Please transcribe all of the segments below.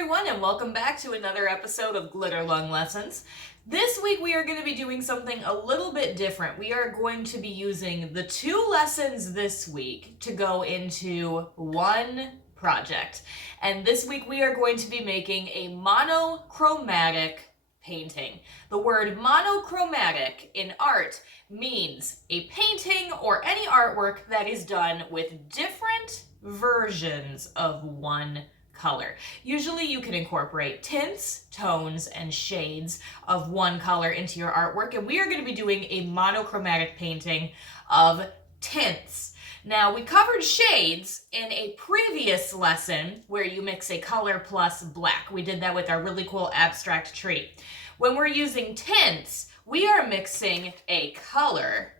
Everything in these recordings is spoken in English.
everyone, and welcome back to another episode of Glitter Lung Lessons. This week we are going to be doing something a little bit different. We are going to be using the two lessons this week to go into one project. And this week we are going to be making a monochromatic painting. The word monochromatic in art means a painting or any artwork that is done with different versions of one color. Usually you can incorporate tints, tones, and shades of one color into your artwork, and we are going to be doing a monochromatic painting of tints. Now, we covered shades in a previous lesson where you mix a color plus black. We did that with our really cool abstract tree. When we're using tints, we are mixing a color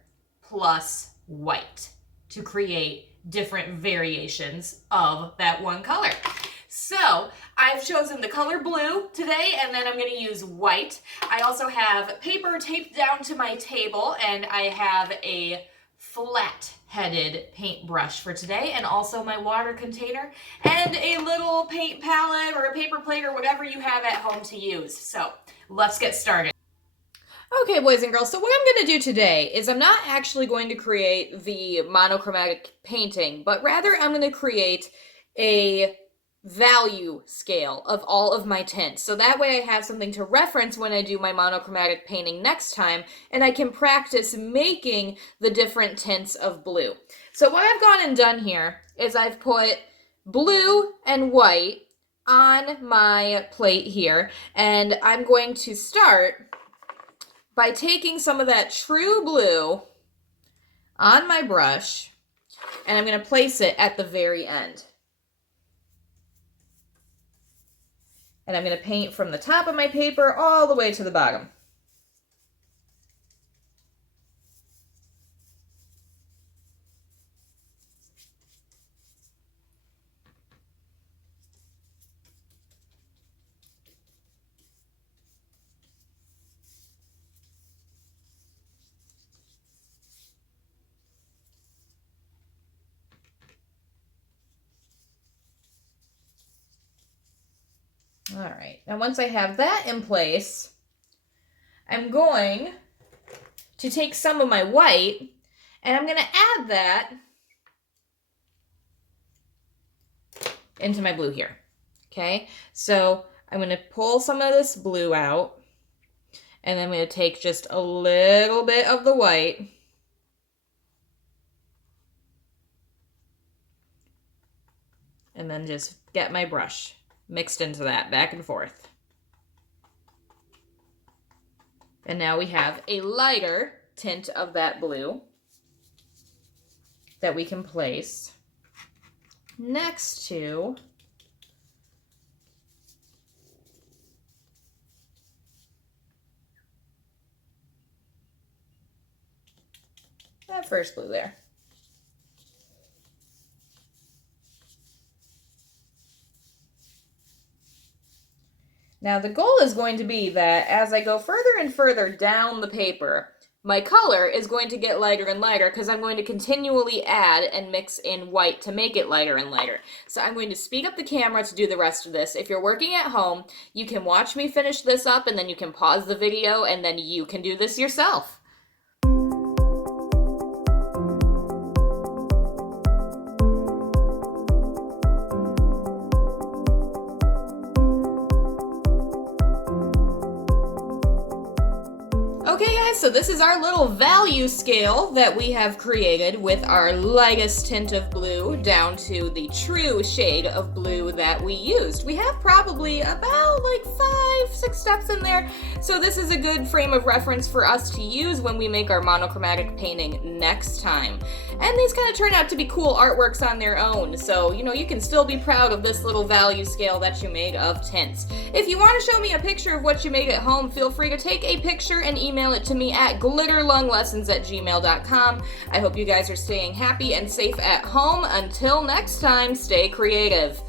plus white to create different variations of that one color. So I've chosen the color blue today, and then I'm going to use white. I also have paper taped down to my table, and I have a flat-headed paintbrush for today, and also my water container, and a little paint palette or a paper plate or whatever you have at home to use. So let's get started. Okay, boys and girls, so what I'm going to do today is I'm not actually going to create the monochromatic painting, but rather I'm going to create a value scale of all of my tints. So that way I have something to reference when I do my monochromatic painting next time, and I can practice making the different tints of blue. So what I've gone and done here is I've put blue and white on my plate here, and I'm going to start by taking some of that true blue on my brush, and I'm going to place it at the very end. And I'm going to paint from the top of my paper all the way to the bottom. All right, now once I have that in place, I'm going to take some of my white and I'm going to add that into my blue here. Okay, so I'm going to pull some of this blue out, and then I'm going to take just a little bit of the white and then just get my brush mixed into that, back and forth. And now we have a lighter tint of that blue that we can place next to that first blue there. Now the goal is going to be that as I go further and further down the paper, my color is going to get lighter and lighter because I'm going to continually add and mix in white to make it lighter and lighter. So I'm going to speed up the camera to do the rest of this. If you're working at home, you can watch me finish this up, and then you can pause the video and then you can do this yourself. Okay guys, so this is our little value scale that we have created with our lightest tint of blue down to the true shade of blue that we used. We have probably about like 5-6 steps in there, so this is a good frame of reference for us to use when we make our monochromatic painting next time. And these kind of turn out to be cool artworks on their own, so you know, you can still be proud of this little value scale that you made of tints. If you want to show me a picture of what you made at home, feel free to take a picture and email it to me at glitterlunglessons@gmail.com. I hope you guys are staying happy and safe at home. Until next time, stay creative.